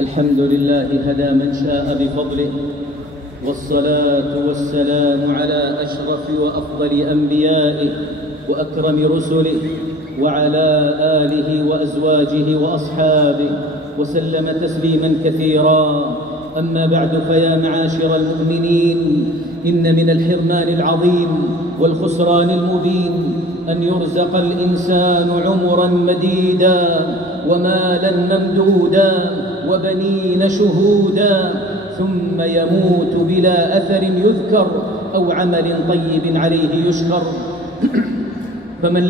الحمد لله هدى من شاء بفضله، والصلاة والسلام على أشرف وأفضل أنبيائه وأكرم رسله، وعلى آله وأزواجه وأصحابه وسلم تسليما كثيرا. أما بعد، فيا معاشر المؤمنين، إن من الحرمان العظيم والخسران المبين أن يرزق الإنسان عمرا مديدا ومالا ممدودا وبنين شهودا، ثم يموت بلا أثر يذكر أو عمل طيب عليه يشكر. فمن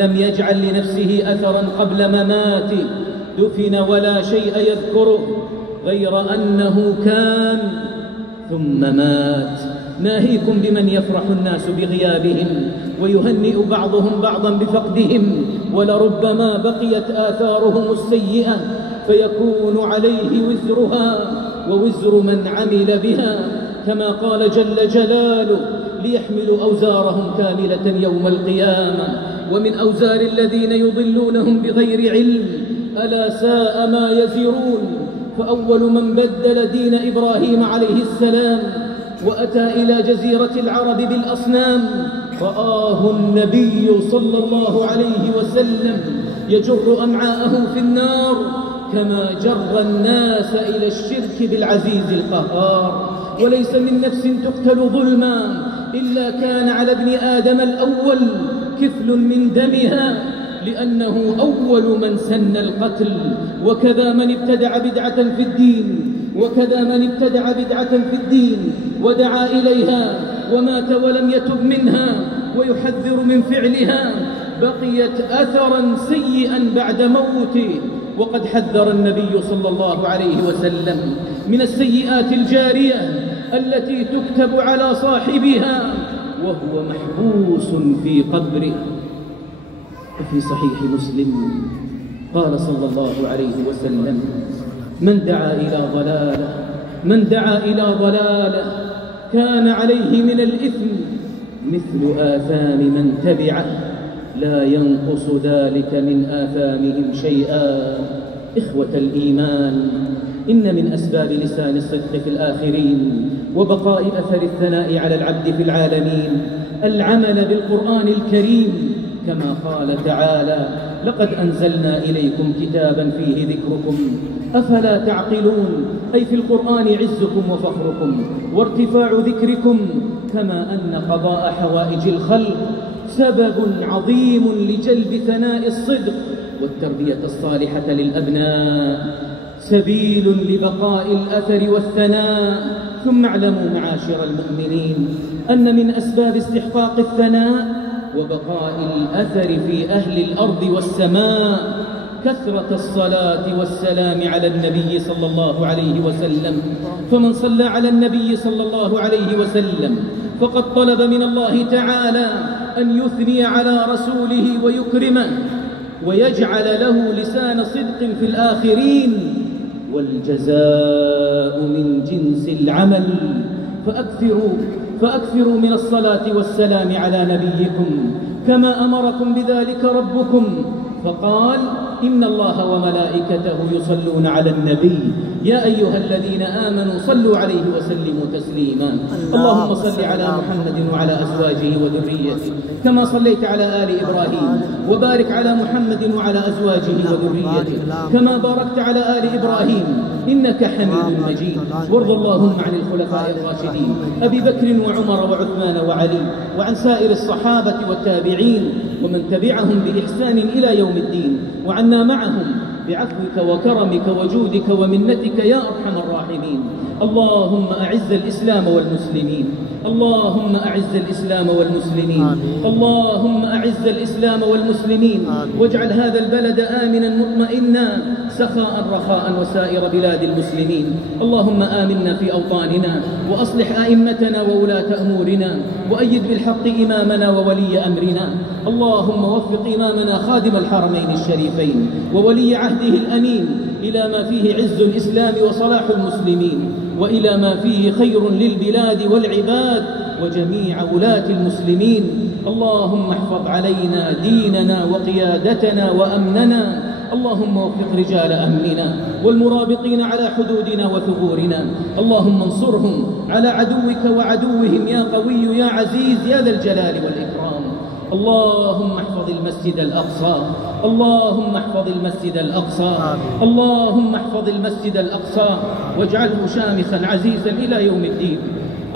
لم يجعل لنفسه أثرا قبل مماته دفن ولا شيء يذكره غير أنه كان ثم مات. ناهيكم بمن يفرح الناس بغيابهم ويهنئ بعضهم بعضا بفقدهم، ولربما بقيت آثارهم السيئة فيكون عليه وزرها ووزر من عمل بها، كما قال جل جلاله: ليحملوا أوزارهم كاملة يوم القيامة ومن أوزار الذين يضلونهم بغير علم ألا ساء ما يزرون. فأول من بدل دين إبراهيم عليه السلام وأتى إلى جزيرة العرب بالأصنام رآه النبي صلى الله عليه وسلم يجر أمعاءه في النار كما جر الناس إلى الشرك بالعزيز القهار. وليس من نفس تقتل ظلما إلا كان على ابن آدم الأول كفل من دمها، لأنه أول من سن القتل. وكذا من ابتدع بدعة في الدين ودعا إليها ومات ولم يتب منها ويحذر من فعلها بقيت أثرا سيئا بعد موته. وقد حذر النبي صلى الله عليه وسلم من السيئات الجارية التي تكتب على صاحبها وهو محبوس في قبره. وفي صحيح مسلم قال صلى الله عليه وسلم: من دعا إلى ضلالة كان عليه من الإثم مثل آثام من تبعه لا ينقص ذلك من آثامهم شيئا. إخوة الإيمان، إن من أسباب لسان الصدق في الآخرين وبقاء أثر الثناء على العبد في العالمين العمل بالقرآن الكريم، كما قال تعالى: لقد أنزلنا إليكم كتابا فيه ذكركم أفلا تعقلون. أي في القرآن عزكم وفخركم وارتفاع ذكركم، كما أن قضاء حوائج الخلق سبب عظيم لجلب ثناء الصدق، والتربية الصالحة للأبناء سبيل لبقاء الأثر والثناء. ثم اعلموا معاشر المؤمنين أن من أسباب استحقاق الثناء وبقاء الأثر في أهل الأرض والسماء كثرة الصلاة والسلام على النبي صلى الله عليه وسلم. فمن صلى على النبي صلى الله عليه وسلم فقد طلب من الله تعالى أن يثني على رسوله ويكرمه ويجعل له لسان صدق في الآخرين، والجزاء من جنس العمل. فأكثروا من الصلاة والسلام على نبيكم كما أمركم بذلك ربكم، فقال: إن الله وملائكته يصلون على النبي يا أيها الذين آمنوا صلوا عليه وسلموا تسليما. اللهم صل على محمد وعلى أزواجه وذريته كما صليت على آل إبراهيم، وبارك على محمد وعلى أزواجه وذريته كما باركت على آل إبراهيم إنك حميد مجيد. وارض اللهم عن الخلفاء الراشدين أبي بكر وعمر وعثمان وعلي، وعن سائر الصحابة والتابعين ومن تبعهم بإحسان إلى يوم الدين، وعنا معهم بعفوك وكرمك وجودك ومنتك يا أرحم الراحمين. اللهم أعز الإسلام والمسلمين، اللهم أعز الإسلام والمسلمين، اللهم أعز الإسلام والمسلمين، واجعل هذا البلد آمنا مطمئنا سخاء رخاء وسائر بلاد المسلمين. اللهم آمنا في أوطاننا وأصلح أئمتنا وولاة أمورنا، وأيد بالحق إمامنا وولي أمرنا. اللهم وفق إمامنا خادم الحرمين الشريفين وولي عهده الأمين إلى ما فيه عز الإسلام وصلاح المسلمين، وإلى ما فيه خير للبلاد والعباد وجميع ولاة المسلمين. اللهم احفظ علينا ديننا وقيادتنا وأمننا، اللهم وفق رجال أمننا والمرابطين على حدودنا وثغورنا، اللهم انصرهم على عدوك وعدوهم يا قوي يا عزيز يا ذا الجلال والإكرام. اللهم احفظ المسجد الأقصى، اللهم احفظ المسجد الأقصى، اللهم احفظ المسجد الأقصى واجعله شامخا عزيزا إلى يوم الدين.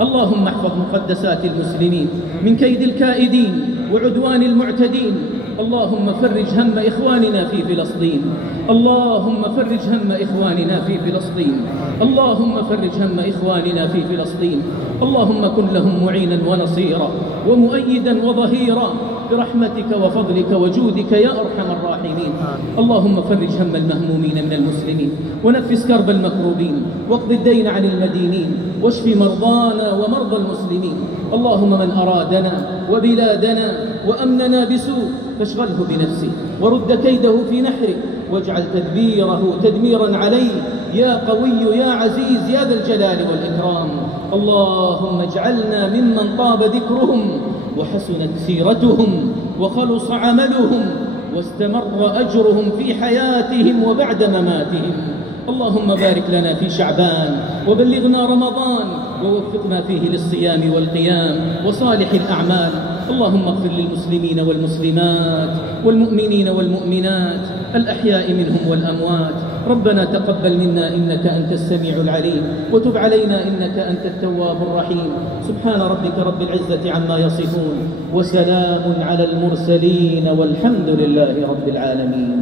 اللهم احفظ مقدسات المسلمين من كيد الكائدين وعدوان المعتدين. اللهم فرج هم إخواننا في فلسطين، اللهم فرج هم إخواننا في فلسطين، اللهم فرج هم إخواننا في فلسطين. اللهم كن لهم معينا ونصيرا ومؤيدا وظهيرا برحمتك وفضلك وجودك يا أرحم الراحمين. اللهم فرج هم المهمومين من المسلمين ونفس كرب المكروبين واقض الدين عن المدينين واشف مرضانا ومرضى المسلمين. اللهم من أرادنا وبلادنا وأمننا بسوء فاشغله بنفسه ورد كيده في نحره واجعل تدبيره تدميرا عليه يا قوي يا عزيز يا ذا الجلال والإكرام. اللهم اجعلنا ممن طاب ذكرهم وحسنت سيرتهم وخلص عملهم واستمر أجرهم في حياتهم وبعد مماتهم. اللهم بارك لنا في شعبان وبلغنا رمضان ووفقنا فيه للصيام والقيام وصالح الأعمال. اللهم اغفر للمسلمين والمسلمات والمؤمنين والمؤمنات الأحياء منهم والأموات. ربنا تقبل منا إنك أنت السميع العليم وتب علينا إنك أنت التواب الرحيم. سبحان ربك رب العزة عما يصفون وسلام على المرسلين والحمد لله رب العالمين.